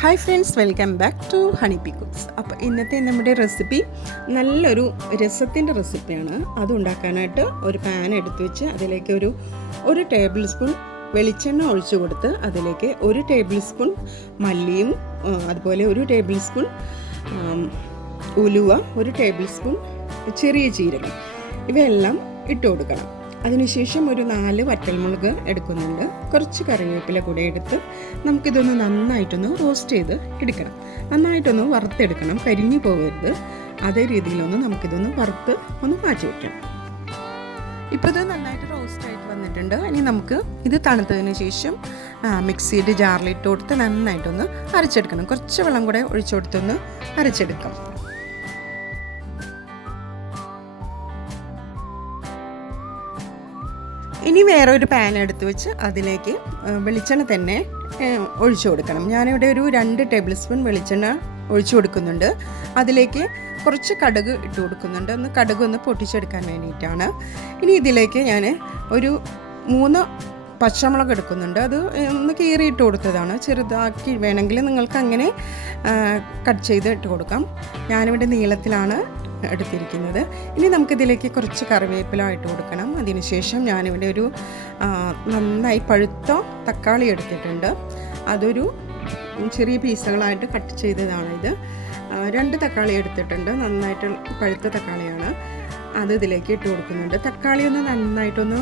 Hi friends, welcome back to honey P cooks. അപ്പോൾ ഇന്നത്തെ നമ്മുടെ റെസിപ്പി നല്ലൊരു രസത്തിൻ്റെ റെസിപ്പിയാണ്. അതുണ്ടാക്കാനായിട്ട് ഒരു പാൻ എടുത്തു വെച്ച് അതിലേക്ക് ഒരു ടേബിൾ സ്പൂൺ വെളിച്ചെണ്ണ ഒഴിച്ചു കൊടുത്ത് അതിലേക്ക് 1 ടേബിൾ സ്പൂൺ മല്ലിയും അതുപോലെ 1 ടേബിൾ സ്പൂൺ ഉലുവ, 1 ടേബിൾ സ്പൂൺ ചെറിയ ജീരകം ഇവയെല്ലാം ഇട്ട് കൊടുക്കണം. അതിനുശേഷം ഒരു 4 വറ്റൽമുളക് എടുക്കുന്നുണ്ട്. കുറച്ച് കറിവേപ്പില കൂടെ എടുത്ത് നമുക്കിതൊന്ന് നന്നായിട്ടൊന്ന് റോസ്റ്റ് ചെയ്ത് എടുക്കണം. നന്നായിട്ടൊന്ന് വറുത്തെടുക്കണം, കരിഞ്ഞു പോകരുത്. അതേ രീതിയിലൊന്ന് നമുക്കിതൊന്ന് വറുത്ത് ഒന്ന് മാറ്റി വയ്ക്കണം. ഇപ്പോൾ ഇത് നന്നായിട്ട് റോസ്റ്റായിട്ട് വന്നിട്ടുണ്ട്. ഇനി നമുക്ക് ഇത് തണുത്തതിന് ശേഷം മിക്സിയുടെ ജാറിലിട്ട് കൊടുത്ത് നന്നായിട്ടൊന്ന് അരച്ചെടുക്കണം. കുറച്ച് വെള്ളം കൂടെ ഒഴിച്ചു കൊടുത്തൊന്ന് അരച്ചെടുക്കാം. ഇനി വേറൊരു പാൻ എടുത്ത് വെച്ച് അതിലേക്ക് വെളിച്ചെണ്ണ തന്നെ ഒഴിച്ചു കൊടുക്കണം. ഞാനിവിടെ ഒരു 2 ടേബിൾ സ്പൂൺ വെളിച്ചെണ്ണ ഒഴിച്ചു കൊടുക്കുന്നുണ്ട്. അതിലേക്ക് കുറച്ച് കടുക് ഇട്ട് കൊടുക്കുന്നുണ്ട്. കടുക് ഒന്ന് പൊട്ടിച്ചെടുക്കാൻ വേണ്ടിയിട്ടാണ്. ഇനി ഇതിലേക്ക് ഞാൻ ഒരു 3 പച്ചമുളക് എടുക്കുന്നുണ്ട്. അത് ഒന്ന് കീറിയിട്ട് കൊടുത്തതാണ്. ചെറുതാക്കി വേണമെങ്കിൽ നിങ്ങൾക്ക് അങ്ങനെ കട്ട് ചെയ്ത് ഇട്ട് കൊടുക്കാം. ഞാനിവിടെ നീളത്തിലാണ് എടുത്തിരിക്കുന്നത്. ഇനി നമുക്കിതിലേക്ക് കുറച്ച് കറിവേപ്പില ഇട്ട് കൊടുക്കണം. അതിനുശേഷം ഞാനിവിടെ ഒരു നന്നായി പഴുത്ത തക്കാളി എടുത്തിട്ടുണ്ട്. അതൊരു ചെറിയ പീസുകളായിട്ട് കട്ട് ചെയ്തതാണ്. ഇത് 2 തക്കാളി എടുത്തിട്ടുണ്ട്. നന്നായിട്ട് പഴുത്ത തക്കാളിയാണ്. അത് ഇതിലേക്ക് ഇട്ട് കൊടുക്കുന്നുണ്ട്. തക്കാളി ഒന്ന് നന്നായിട്ടൊന്ന്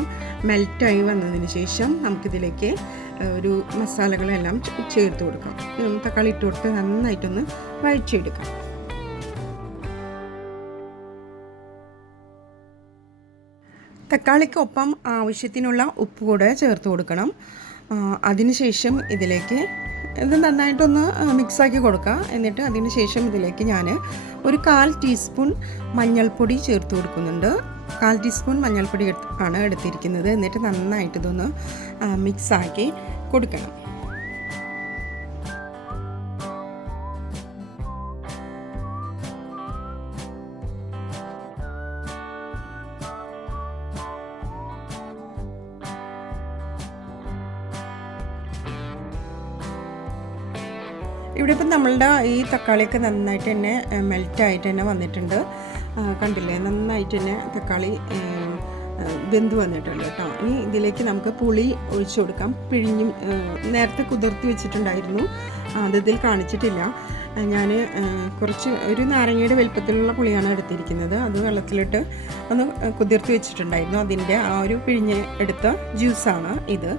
മെൽറ്റായി വന്നതിന് ശേഷം നമുക്കിതിലേക്ക് ഒരു മസാലകളെല്ലാം ചേർത്ത് കൊടുക്കാം. തക്കാളി ഇട്ട് കൊടുത്ത് നന്നായിട്ടൊന്ന് വഴച്ചെടുക്കാം. തക്കാളിക്കൊപ്പം ആവശ്യത്തിനുള്ള ഉപ്പ് കൂടെ ചേർത്ത് കൊടുക്കണം. അതിനുശേഷം ഇതിലേക്ക് ഇത് നന്നായിട്ടൊന്ന് മിക്സാക്കി കൊടുക്കുക. എന്നിട്ട് അതിന് ശേഷം ഇതിലേക്ക് ഞാൻ ഒരു 1/4 ടീസ്പൂൺ മഞ്ഞൾപ്പൊടി ചേർത്ത് കൊടുക്കുന്നുണ്ട്. 1/4 ടീസ്പൂൺ മഞ്ഞൾപ്പൊടി ആണ് എടുത്തിരിക്കുന്നത്. എന്നിട്ട് നന്നായിട്ട് ഇതൊന്ന് മിക്സാക്കി കൊടുക്കണം. ഇവിടെ ഇപ്പം നമ്മളുടെ ഈ തക്കാളിയൊക്കെ നന്നായിട്ട് തന്നെ മെൽറ്റായിട്ട് തന്നെ വന്നിട്ടുണ്ട്. കണ്ടില്ലേ, നന്നായിട്ട് തന്നെ തക്കാളി വെന്ത് വന്നിട്ടുണ്ട് കേട്ടോ. ഇനി ഇതിലേക്ക് നമുക്ക് പുളി ഒഴിച്ചു കൊടുക്കാം. പിഴിഞ്ഞും നേരത്തെ കുതിർത്തി വെച്ചിട്ടുണ്ടായിരുന്നു, അതിൽ കാണിച്ചിട്ടില്ല. ഞാൻ ഒരു നാരങ്ങയുടെ വലുപ്പത്തിലുള്ള പുളിയാണ് എടുത്തിരിക്കുന്നത്. അത് വെള്ളത്തിലിട്ട് ഒന്ന് കുതിർത്തി വെച്ചിട്ടുണ്ടായിരുന്നു. അതിൻ്റെ ആ ഒരു പിഴിഞ്ഞ് എടുത്ത ജ്യൂസാണ് ഇത്.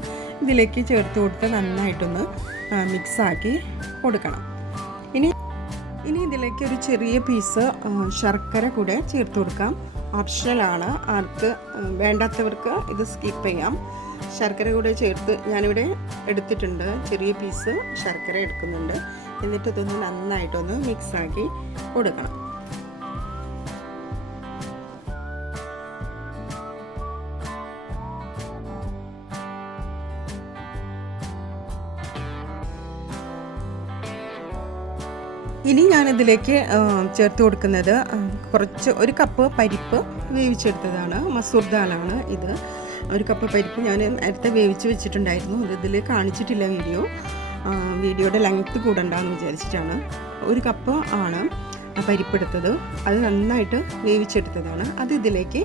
ഇതിലേക്ക് ചേർത്ത് കൊടുത്ത് നന്നായിട്ടൊന്ന് മിക്സാക്കി കൊടുക്കണം. ഇനി ഇതിലേക്ക് ഒരു ചെറിയ പീസ് ശർക്കര കൂടെ ചേർത്ത് കൊടുക്കാം. ഓപ്ഷണലാണ്, ആർക്ക് വേണ്ടാത്തവർക്ക് ഇത് സ്കിപ്പ് ചെയ്യാം. ശർക്കര കൂടെ ചേർത്ത് ഞാനിവിടെ എടുത്തിട്ടുണ്ട്. ചെറിയ പീസ് ശർക്കര എടുക്കുന്നുണ്ട്. എന്നിട്ട് ഇതൊന്ന് നന്നായിട്ടൊന്ന് മിക്സാക്കി കൊടുക്കണം. ഇനി ഞാനിതിലേക്ക് ചേർത്ത് കൊടുക്കുന്നത് ഒരു കപ്പ് പരിപ്പ് വേവിച്ചെടുത്തതാണ്. മസൂർ ദാലാണ് ഇത്. 1 കപ്പ് പരിപ്പ് ഞാൻ നേരത്തെ വേവിച്ച് വെച്ചിട്ടുണ്ടായിരുന്നു. അത് ഇതിൽ കാണിച്ചിട്ടില്ല. വീഡിയോയുടെ ലെങ്ത്ത് കൂടണ്ടെന്ന് വിചാരിച്ചിട്ടാണ്. 1 കപ്പ് ആണ് പരിപ്പെടുത്തത്. അത് നന്നായിട്ട് വേവിച്ചെടുത്തതാണ്. അത് ഇതിലേക്ക്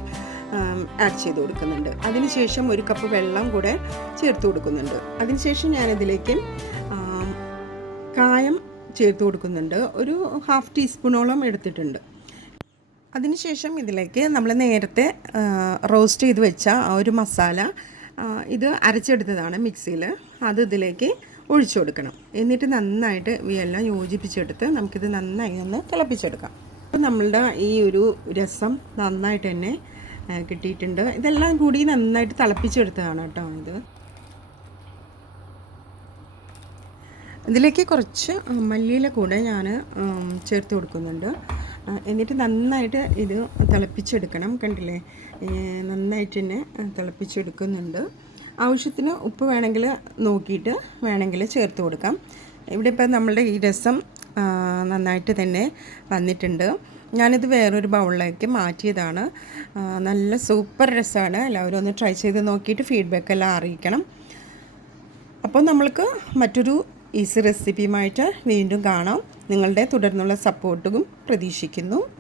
ആഡ് ചെയ്ത് കൊടുക്കുന്നുണ്ട്. അതിനുശേഷം 1 കപ്പ് വെള്ളം കൂടെ ചേർത്ത് കൊടുക്കുന്നുണ്ട്. അതിനുശേഷം ഞാനിതിലേക്ക് കായം ചേർത്ത് കൊടുക്കുന്നുണ്ട്. ഒരു 1/2 ടീസ്പൂണോളം എടുത്തിട്ടുണ്ട്. അതിനുശേഷം ഇതിലേക്ക് നമ്മൾ നേരത്തെ റോസ്റ്റ് ചെയ്ത് വെച്ച ഒരു മസാല ഇത് അരച്ചെടുത്തതാണ് മിക്സിയിൽ. അത് ഇതിലേക്ക് ഒഴിച്ചു കൊടുക്കണം. എന്നിട്ട് നന്നായിട്ട് ഇവയെല്ലാം യോജിപ്പിച്ചെടുത്ത് നമുക്കിത് നന്നായി ഒന്ന് തിളപ്പിച്ചെടുക്കാം. അപ്പോൾ നമ്മളുടെ ഈ ഒരു രസം നന്നായിട്ട് തന്നെ കിട്ടിയിട്ടുണ്ട്. ഇതെല്ലാം കൂടി നന്നായിട്ട് തിളപ്പിച്ചെടുത്തതാണ് കേട്ടോ ഇത്. ഇതിലേക്ക് കുറച്ച് മല്ലിയില കൂടെ ഞാൻ ചേർത്ത് കൊടുക്കുന്നുണ്ട്. എന്നിട്ട് നന്നായിട്ട് ഇത് തിളപ്പിച്ചെടുക്കണം. കണ്ടില്ലേ, നന്നായിട്ട് തന്നെ തിളപ്പിച്ചെടുക്കുന്നുണ്ട്. ആവശ്യത്തിന് ഉപ്പ് വേണമെങ്കിൽ നോക്കിയിട്ട് ചേർത്ത് കൊടുക്കാം. ഇവിടെ ഇപ്പോൾ നമ്മളുടെ ഈ രസം നന്നായിട്ട് തന്നെ വന്നിട്ടുണ്ട്. ഞാനിത് വേറൊരു ബൗളിലേക്ക് മാറ്റിയതാണ്. നല്ല സൂപ്പർ രസമാണ്. എല്ലാവരും ഒന്ന് ട്രൈ ചെയ്ത് നോക്കിയിട്ട് ഫീഡ്ബാക്ക് എല്ലാം അറിയിക്കണം. അപ്പോൾ നമ്മൾക്ക് മറ്റൊരു ഈസി റെസിപ്പിയുമായിട്ട് വീണ്ടും കാണാം. നിങ്ങളുടെ തുടർന്നുള്ള സപ്പോർട്ടും പ്രതീക്ഷിക്കുന്നു.